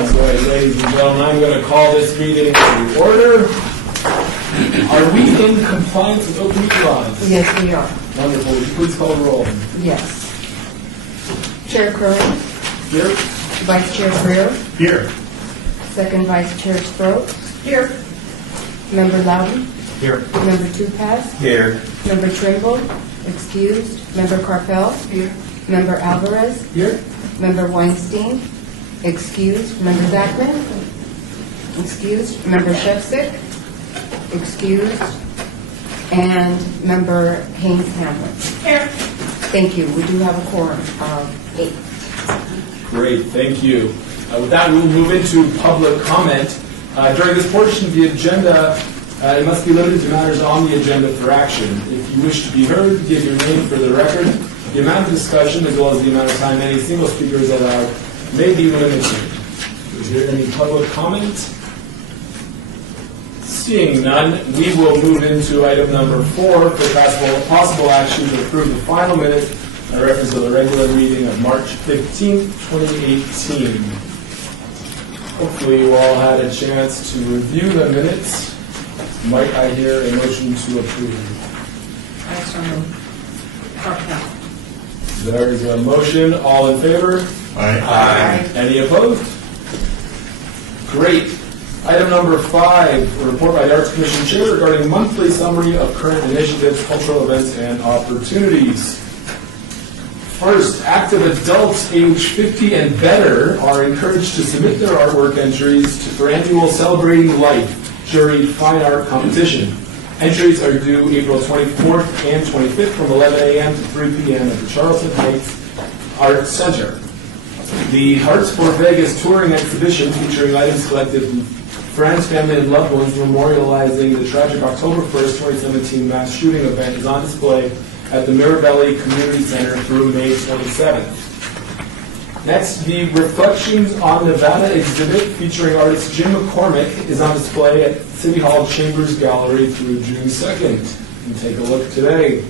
All right, ladies and gentlemen, I'm going to call this meeting to order. Are we in compliance with open meeting laws? Yes, we are. Wonderful. Would you please call the roll? Yes. Chair Curran, Here. Vice Chair Greer, Here. Second Vice Chair Stroh, here. Member Loudon, Here. Member Tupas, Here. Member Trimble, excused. Member Carpel, here. Member Alvarez, Here. Member Weinstein, excused. Member Zachman, excused. Member Shevsik, excused. And Member Haynes Hamlin. Here. Thank you. We do have a quorum of 8. Great, thank you. With that, we'll move into public comment. During this portion of the agenda, it must be limited to matters on the agenda for action. If you wish to be heard, give your name for the record. The amount of discussion, as well as the amount of time any single speaker is allowed, may be limited. Is there any public comment? Seeing none, we will move into item number 4 for possible action to approve the final minutes by reference to the regular meeting of March 15, 2018. Hopefully you all had a chance to review the minutes. Might I hear a motion to approve? I so move. Carpel. There is a motion. All in favor? Aye. Any opposed? Great. Item number 5, a report by the Arts Commission Chair regarding monthly summary of current initiatives, cultural events, and opportunities. First, active adults age 50 and better are encouraged to submit their artwork entries for annual Celebrating Life Jury Fine Art Competition. Entries are due April 24th and 25th from 11 a.m. to 3 p.m. at the Charleston Heights Art Center. The Hearts for Vegas touring exhibition featuring items collected from friends, family, and loved ones memorializing the tragic October 1st, 2017 mass shooting event is on display at the Mirabelli Community Center through May 27th. Next, the Reflections on Nevada exhibit featuring artist Jim McCormick is on display at City Hall Chambers Gallery through June 2nd. You can take a look today.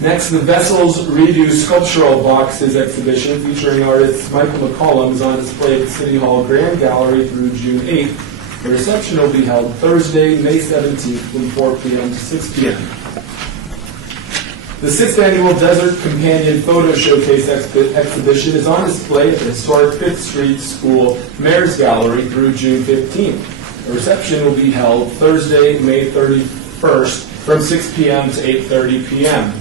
Next, the Vessels Redo Sculptural Boxes exhibition featuring artist Michael McCollum is on display at City Hall Grand Gallery through June 8th. The reception will be held Thursday, May 17th from 4 p.m. to 6 p.m. The 6th Annual Desert Companion Photo Showcase exhibition is on display at the historic 5th Street School Mayor's Gallery through June 15th. The reception will be held Thursday, May 31st from 6 p.m. to 8:30 p.m.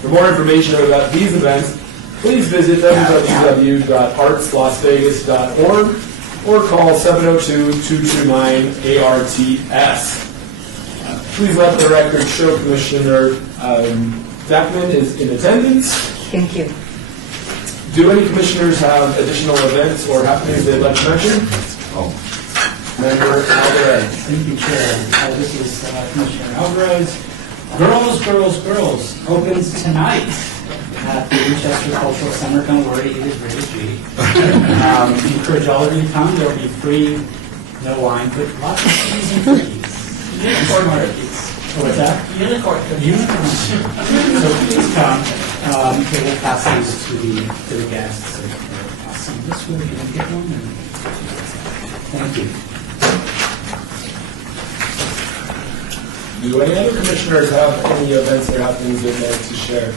For more information about these events, please visit www.artslasvegas.org or call 702-229-ARTS. Please let the record show Commissioner Zachman is in attendance. Thank you. Do any commissioners have additional events or happenings they'd like to mention? Member Alvarez. Thank you, Chair. This is Commissioner Alvarez. Girls opens tonight at the Winchester Cultural Center. Don't worry, it is rated G. Encourage all of you to come. There will be free, no wine, but lots of cheese and cookies. Unicorn cookies. What's that? Unicorn cookies. So please come. Okay, we'll pass these to the guests. Awesome. This way, can I get one? Thank you. Do any other commissioners have any events or happenings they'd like to share?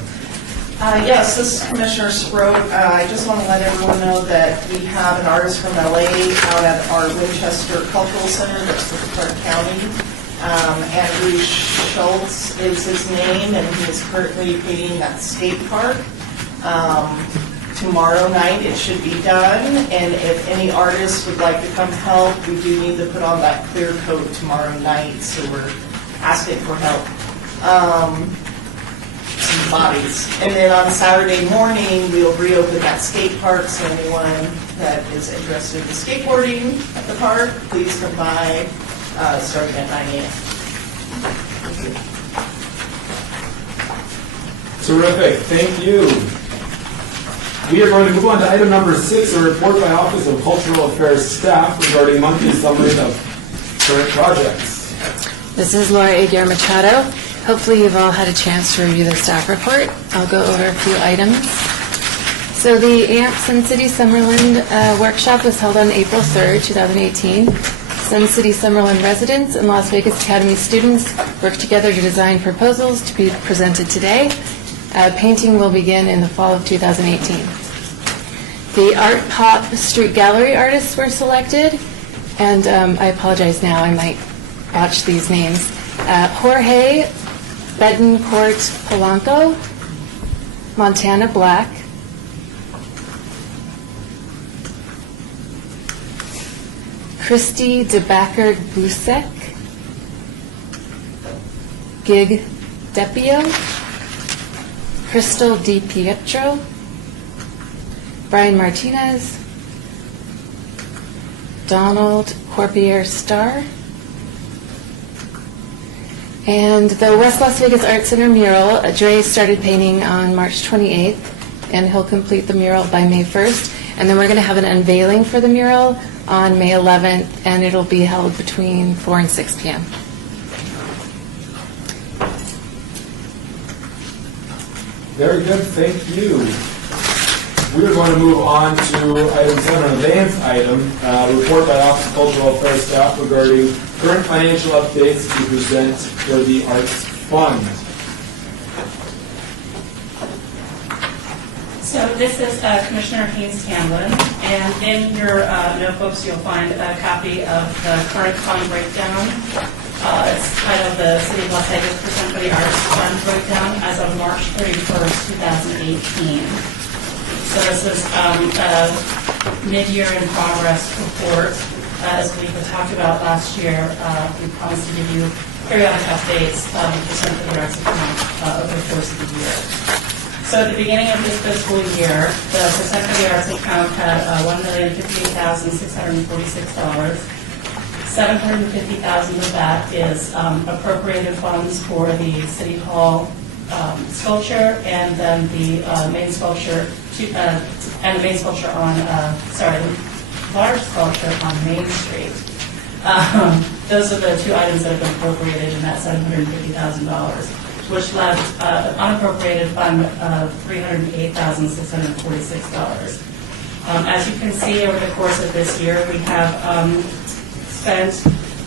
Yes, this is Commissioner Sproat. I just want to let everyone know that we have an artist from LA out at our Winchester Cultural Center that's in Clark County. Andrew Schultz is his name, and he is currently painting that skate park. Tomorrow night it should be done, and if any artists would like to come help, we do need to put on that clear coat tomorrow night, so we're asking for help. Some bodies. And then on Saturday morning, we'll reopen that skate park, so anyone that is interested in skateboarding at the park, please come by, starting at 9 a.m. Terrific, thank you. We are going to move on to item number 6, a report by Office of Cultural Affairs staff regarding monthly summary of current projects. This is Laura Aguirre Machado. Hopefully you've all had a chance to review the staff report. I'll go over a few items. So So the AMP Sun City Summerlin workshop was held on April 3rd, 2018. Sun City Summerlin residents and Las Vegas Academy students worked together to design proposals to be presented today. Painting will begin in the fall of 2018. The Art Pop Street Gallery artists were selected, and I apologize now, I might botch these names. Jorge Betancourt Polanco, Montana Black, Christy DeBacker Busek, Gig Depio, Crystal Di Pietro, Brian Martinez, Donald Corbier Starr, and the West Las Vegas Art Center mural, Dre started painting on March 28th, and he'll complete the mural by May 1st. And then we're going to have an unveiling for the mural on May 11th, and it'll be held between 4 and 6 p.m. Very good, thank you. We are going to move on to item 7, an advance item, report by Office of Cultural Affairs staff regarding current financial updates to present for the Arts Fund. So this is Commissioner Haynes Tamlin, and in your notebooks you'll find a copy of the current fund breakdown. It's titled the City of Las Vegas Percent for the Arts Fund Breakdown as of March 31st, 2018. So this is a mid-year in progress report. As we had talked about last year, we promised to give you periodic updates of the percent for the arts account over the course of the year. So at the beginning of this fiscal year, the percent for the arts account had $1,058,646. $750,000 of that is appropriated funds for the City Hall sculpture, and then the main sculpture and the main sculpture on the large sculpture on Main Street. Those are the two items that have been appropriated in that $750,000, which left an unappropriated fund of $308,646. As you can see, over the course of this year, we have spent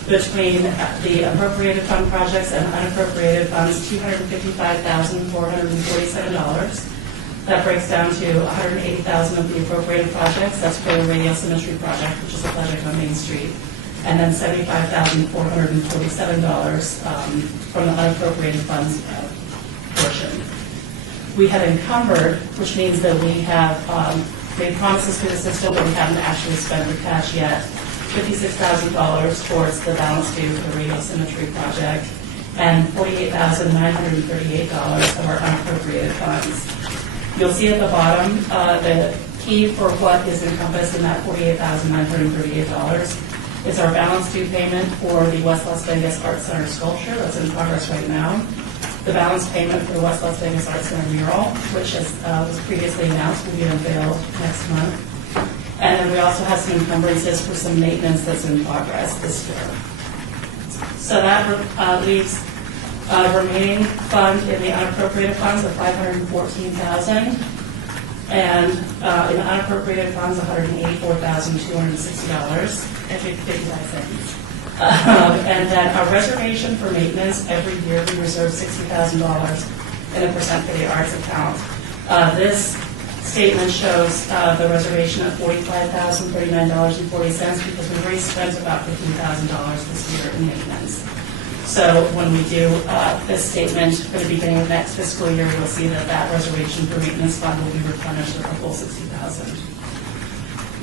between the appropriated fund projects and unappropriated funds $255,447. That breaks down to $180,000 of the appropriated projects. That's for the Radio Symmetry project, which is a project on Main Street, and then $75,447 from the unappropriated funds portion. We have encumbered, which means that we have made promises to the system, but we haven't actually spent the cash yet. $56,000 towards the balance due for the Radio Symmetry project, and $48,938 of our unappropriated funds. You'll see at the bottom the key for what is encompassed in that $48,938 is our balance due payment for the West Las Vegas Art Center sculpture that's in progress right now, the balance payment for the West Las Vegas Art Center mural, which was previously announced will be unveiled next month. And then we also have some encumbrances for some maintenance that's in progress this year. So that leaves a remaining fund in the unappropriated funds of $514,000, and in the unappropriated funds, $184,260.55. And then our reservation for maintenance, every year we reserve $60,000 in a percent for the arts account. This statement shows the reservation at $45,039.40 because we've already spent about $15,000 this year in maintenance. So when we do this statement for the beginning of next fiscal year, you'll see that that reservation for maintenance fund will be replenished at a full $60,000.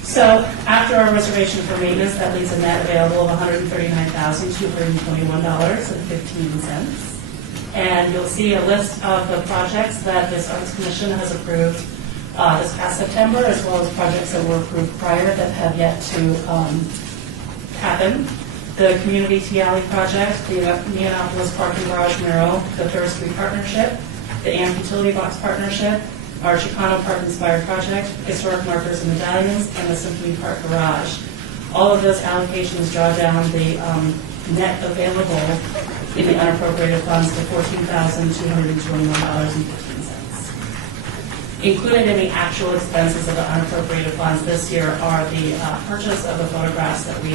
So after our reservation for maintenance, that leaves a net available of $139,221.15. And you'll see a list of the projects that this Arts Commission has approved this past September, as well as projects that were approved prior that have yet to happen. The Community Tea Alley project, the Neonopolis Parking Garage mural, the Third Street Partnership, the AMP Utility Box Partnership, our Chicano Park Inspired project, historic markers and medallions, and the Symphony Park Garage. All of those allocations draw down the net available in the unappropriated funds to $14,221.15. Included in the actual expenses of the unappropriated funds this year are the purchase of the photographs that we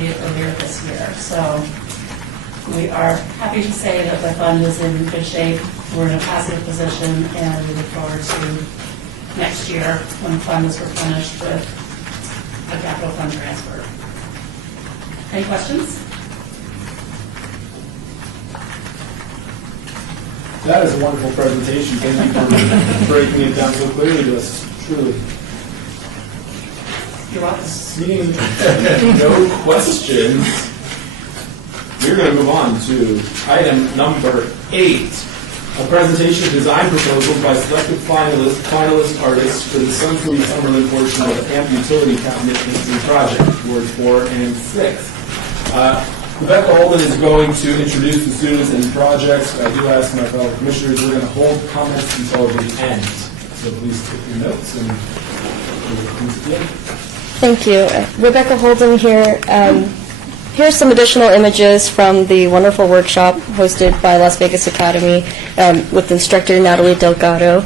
made earlier this year. So we are happy to say that the fund is in good shape. We're in a positive position, and we look forward to next year when the fund is replenished with a capital fund transfer. Any questions? That is a wonderful presentation. Thank you for breaking it down so clearly to us, truly. You're welcome. Seeing no questions, we're going to move on to item number 8, a presentation of design proposals by selected finalist artists for the Sun City Summerlin portion of the AMP Utility Cabinet Painting Project, Ward 4 and 6. Rebecca Holden is going to introduce the students and projects. I do ask my fellow commissioners, we're going to hold comments until the end. So please take your notes and please begin. Thank you. Rebecca Holden here. Here's some additional images from the wonderful workshop hosted by Las Vegas Academy with instructor Natalie Delgado.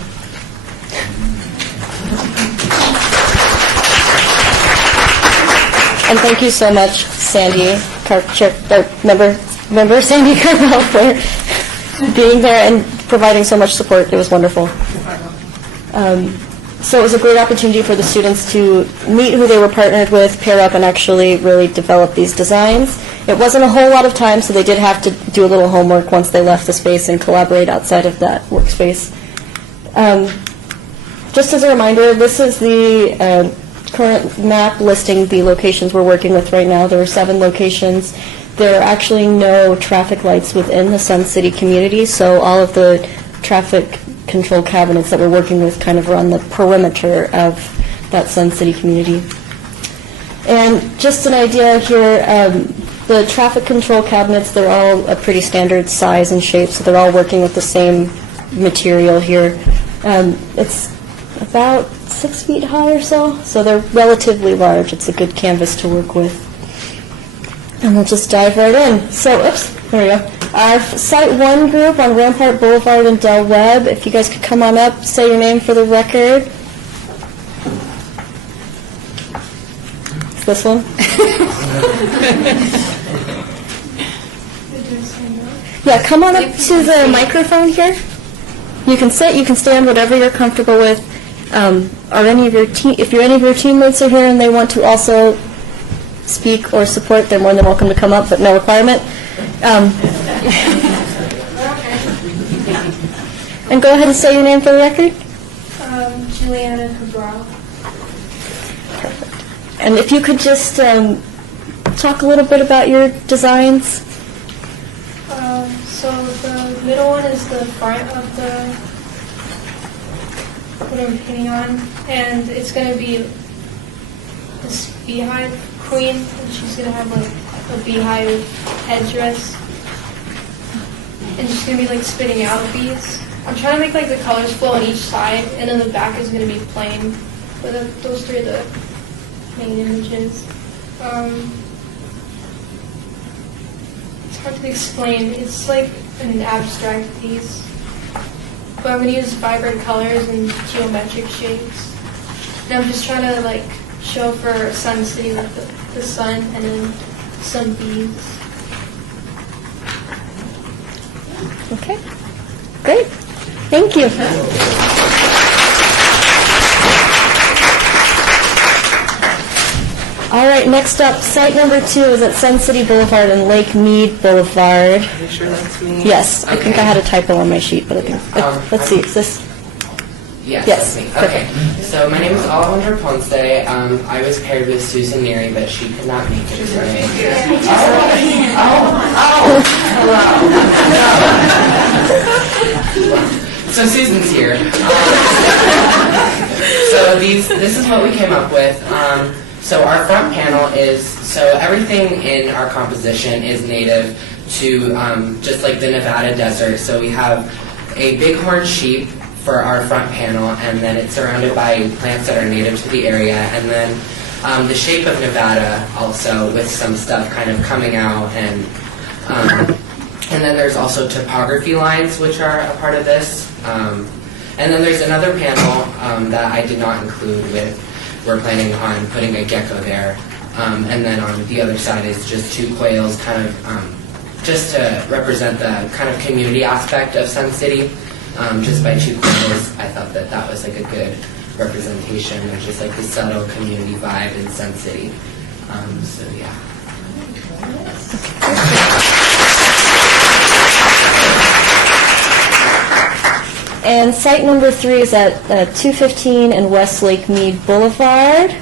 And thank you so much, Member Sandy Carmel, for being there and providing so much support. It was wonderful. So it was a great opportunity for the students to meet who they were partnered with, pair up, and actually really develop these designs. It wasn't a whole lot of time, so they did have to do a little homework once they left the space and collaborate outside of that workspace. Just as a reminder, this is the current map listing the locations we're working with right now. There are 7 locations. There are actually no traffic lights within the Sun City community, so all of the traffic control cabinets that we're working with kind of run the perimeter of that Sun City community. And just an idea here, the traffic control cabinets, they're all a pretty standard size and shape, so they're all working with the same material here. It's about 6 feet high or so they're relatively large. It's a good canvas to work with. And we'll just dive right in. So, there we go. Our Site 1 group on Rampart Boulevard and Del Webb, if you guys could come on up, say your name for the record. It's this one? Yeah, come on up to the microphone here. You can sit, you can stand, whatever you're comfortable with. Are any of your if any of your teammates are here and they want to also speak or support, they're more than welcome to come up, but no requirement. And go ahead and say your name for the record. Juliana Cabral. Perfect. And if you could just talk a little bit about your designs. So the middle one is the front of what I'm painting on, and it's going to be this beehive queen, and she's going to have like a beehive headdress, and she's going to be like spitting out bees. I'm trying to make like the colors flow on each side, and then the back is going to be plain. But those 3 are the main images. It's hard to explain. It's like an abstract piece. But I'm going to use vibrant colors and geometric shapes. And I'm just trying to like show for Sun City like the sun and then some bees. Okay, great. Thank you. All right, next up, site number 2 is at Sun City Boulevard and Lake Mead Boulevard. Are you sure that's me? Yes, I think I had a typo on my sheet, but I think, let's see, is this? Yes, Yes, that's me. perfect. Okay. So my name is Alejandra Ponce. I was paired with Susan Neary, but she could not make it today. So Susan's here. So this is what we came up with. So our front panel is, so everything in our composition is native to just like the Nevada desert. So we have a bighorn sheep for our front panel, and then it's surrounded by plants that are native to the area, and then the shape of Nevada also with some stuff kind of coming out, and then there's also topography lines which are a part of this. And And then there's another panel that I did not include with, we're planning on putting a gecko there. And then on the other side is just 2 quails, kind of just to represent the kind of community aspect of Sun City. Just by 2 quails, I thought that that was like a good representation of just like the subtle community vibe in Sun City. So yeah. And site number 3 is at 215 and Westlake Mead Boulevard.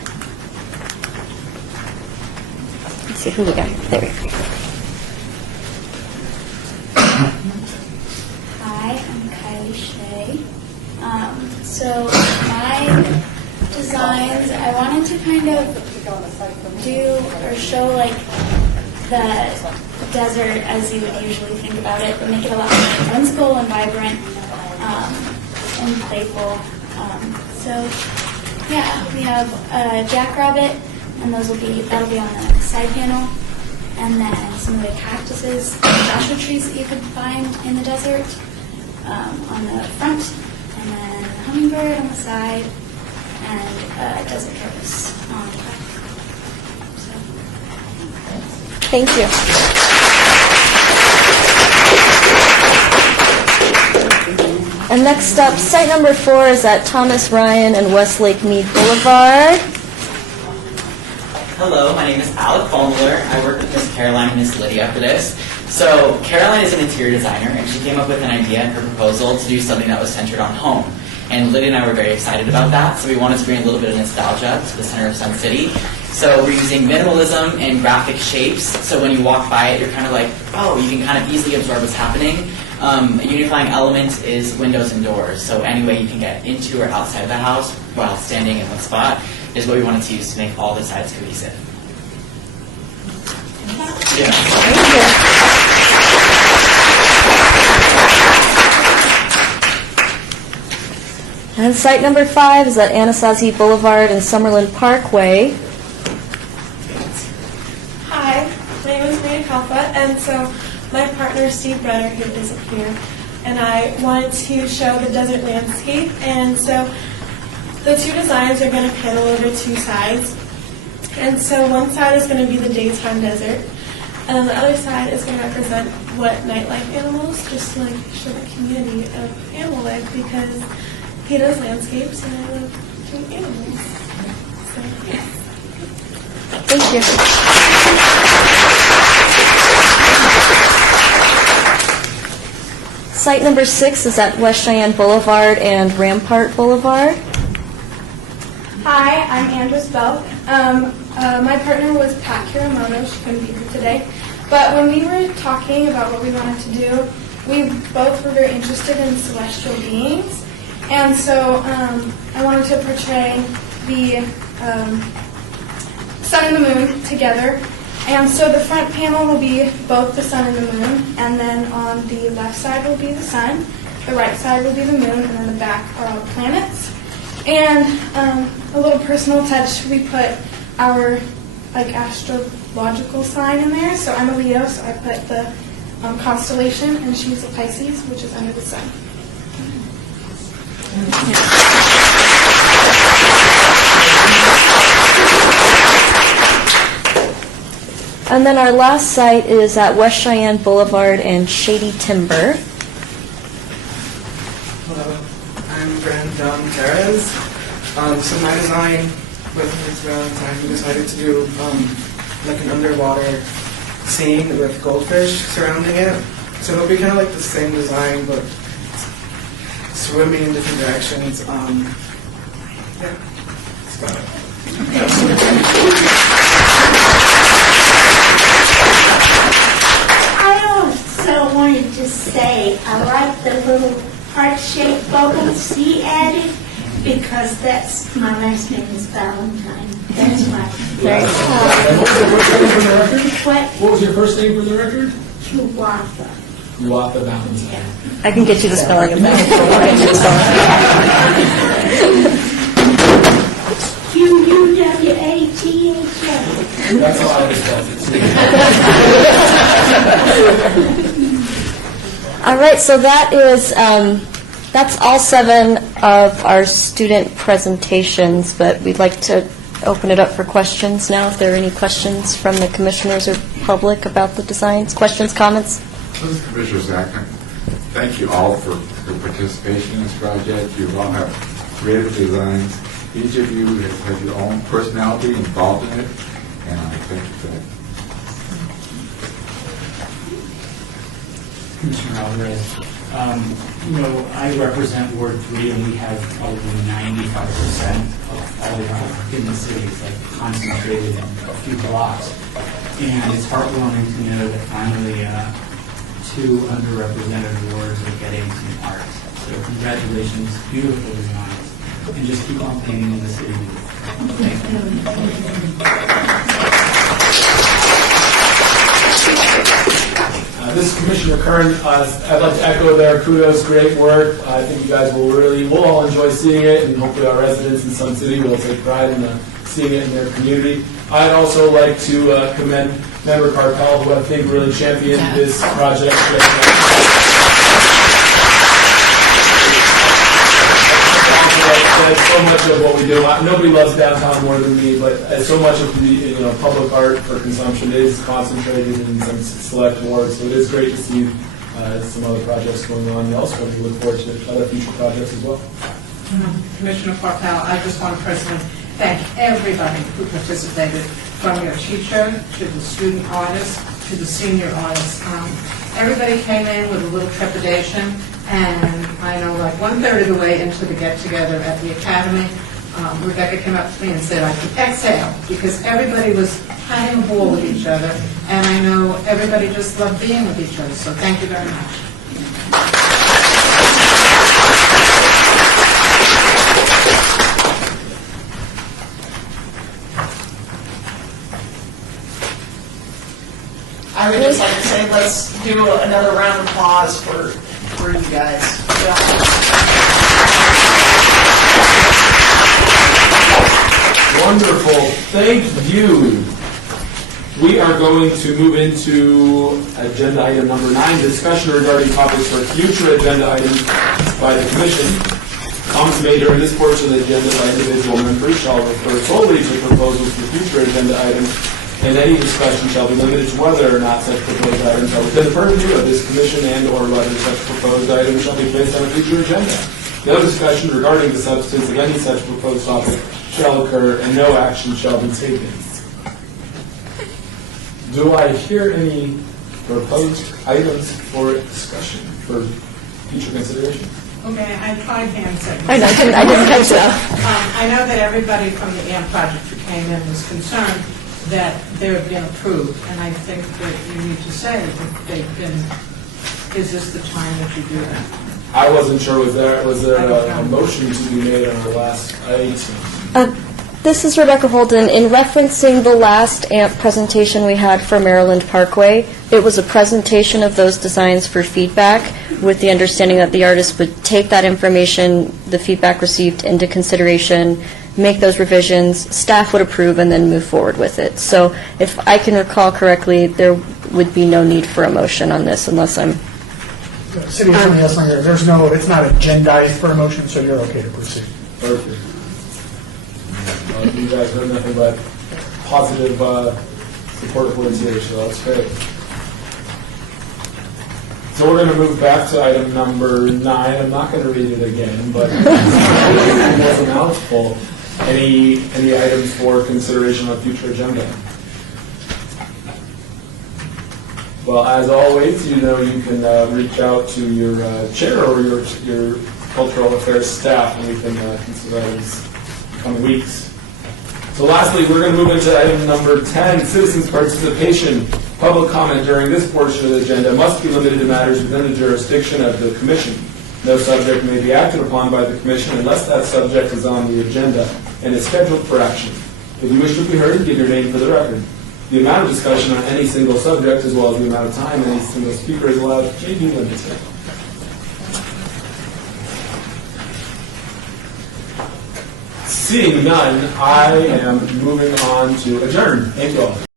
Let's see who we got here. There we go. Hi, I'm Kylie Shea. So my designs, I wanted to kind of do or show like the desert as you would usually think about it, but make it a lot more whimsical and vibrant and playful. So yeah, we have a jackrabbit, and that'll be on the side panel, and then some of the cactuses, joshua trees that you could find in the desert on the front, and then a hummingbird on the side, and a desert tortoise on the back. So. Thank you. And next up, site number 4 is at Thomas Ryan and Westlake Mead Boulevard. Hello, my name is Alec Baumler. I work with Miss Caroline and Miss Lydia for this. So Caroline is an interior designer, and she came up with an idea in her proposal to do something that was centered on home. And Lydia and I were very excited about that, so we wanted to bring a little bit of nostalgia to the center of Sun City. So we're using minimalism and graphic shapes, so when you walk by it, you're kind of like, oh, you can kind of easily absorb what's happening. A unifying element is windows and doors, so any way you can get into or outside of the house while standing in one spot is what we wanted to use to make all the sides cohesive. Yeah. And site number 5 is at Anasazi Boulevard and Summerlin Parkway. Hi, my name is Maria Kalfa, and so my partner Steve Brenner, who isn't here, and I wanted to show the desert landscape, and so the 2 designs are going to panel over 2 sides. And so one side is going to be the daytime desert, and then the other side is going to represent what nightlife animals, just to like show the community of animal life, because he does landscapes and I love doing animals. So yeah. Thank you. Site number 6 is at West Cheyenne Boulevard and Rampart Boulevard. Hi, I'm Andres Belk. My partner was Pat Kiramoto. She couldn't be here today. But when we were talking about what we wanted to do, we both were very interested in celestial beings. And so I wanted to portray the sun and the moon together. And so the front panel will be both the sun and the moon, and then on the left side will be the sun, the right side will be the moon, and then the back are all the planets. And a little personal touch, we put our like astrological sign in there. So I'm a Leo, so I put the constellation, and she's a Pisces, which is under the sun. And then our last site is at West Cheyenne Boulevard and Shady Timber. Hello, I'm Brandon John Perez. So my design with Miss Valentine, we decided to do like an underwater scene with goldfish surrounding it. So it'll be kind of like the same design, but swimming in different directions. Yeah, that's about it. I also wanted to say I like the little heart-shaped bubbles he added because that's my last name is Valentine. That's why. What was your first name for the record? Chuwatha. Chuwatha Valentine. I can get you the spelling of that. Quwatha. That's how I was spelled it. All right, so that is That's all 7 of our student presentations, but we'd like to open it up for questions now. If there are any questions from the commissioners or public about the designs, questions, comments? This is Commissioner Zachman. Thank you all for your participation in this project. You all have creative designs. Each of you has your own personality involved in it, and I thank you for that. Commissioner Alvarez, I represent Ward 3, and we have probably 95% of all the art in the city is like concentrated in a few blocks. And it's heartwarming to know that finally 2 underrepresented wards are getting some art. So congratulations, beautiful designs, and just keep on painting in the city. Thank you. This is Commissioner Kern. I'd like to echo their kudos, great work. I think you guys we'll all enjoy seeing it, and hopefully our residents in Sun City will take pride in seeing it in their community. I'd also like to commend Member Carpel, who I think really championed this project. That's so much of what we do. Nobody loves downtown more than me, but so much of the public art for consumption is concentrated in some select wards. So it is great to see some other projects going on elsewhere. We look forward to other future projects as well. Commissioner Carpel, I just want to personally thank everybody who participated, from your teacher to the student artists to the senior artists. Everybody came in with a little trepidation, and I know like 1/3 of the way into the get-together at the Academy, Rebecca came up to me and said I could exhale because everybody was playing ball with each other, and I know everybody just loved being with each other, so thank you very much. I would just like to say, let's do another round of applause for you guys. Wonderful. Thank you. We are going to move into agenda item number 9, discussion regarding topics for future agenda items by the Commission. Comments made during this portion of the agenda by individual members shall refer solely to proposals for future agenda items, and any discussion shall be limited to whether or not such proposed items are within the purview of this Commission and/or whether such proposed items shall be placed on a future agenda. No discussion regarding the substance of any such proposed topic shall occur, and no action shall be taken. Do I hear any proposed items for discussion for future consideration? Okay, I tried hand signals. I didn't catch that. I know that everybody from the AMP project who came in was concerned that they've been approved, and I think that you need to say that they've been, is this the time that you do that? I wasn't sure, was there a motion to be made on our last item? This is Rebecca Holden. In referencing the last AMP presentation we had for Maryland Parkway, it was a presentation of those designs for feedback with the understanding that the artist would take that information, the feedback received, into consideration, make those revisions, staff would approve, and then move forward with it. So if I can recall correctly, there would be no need for a motion on this unless I'm... City Attorney Esslinger, it's not agendized for a motion, so you're okay to proceed. Perfect. You guys heard nothing but positive support words here, so that's great. So we're going to move back to item number 9. I'm not going to read it again, but it was a mouthful. Any items for consideration on future agenda? Well, as always, you can reach out to your chair or your cultural affairs staff, and we can consider items in the coming weeks. So lastly, we're going to move into item number 10, citizens' participation. Public comment during this portion of the agenda must be limited to matters within the jurisdiction of the Commission. No subject may be acted upon by the Commission unless that subject is on the agenda and is scheduled for action. If you wish to be heard, give your name for the record. The amount of discussion on any single subject, as well as the amount of time any single speaker is allowed, may be limited. Seeing none, I am moving on to adjourn. Thank you all.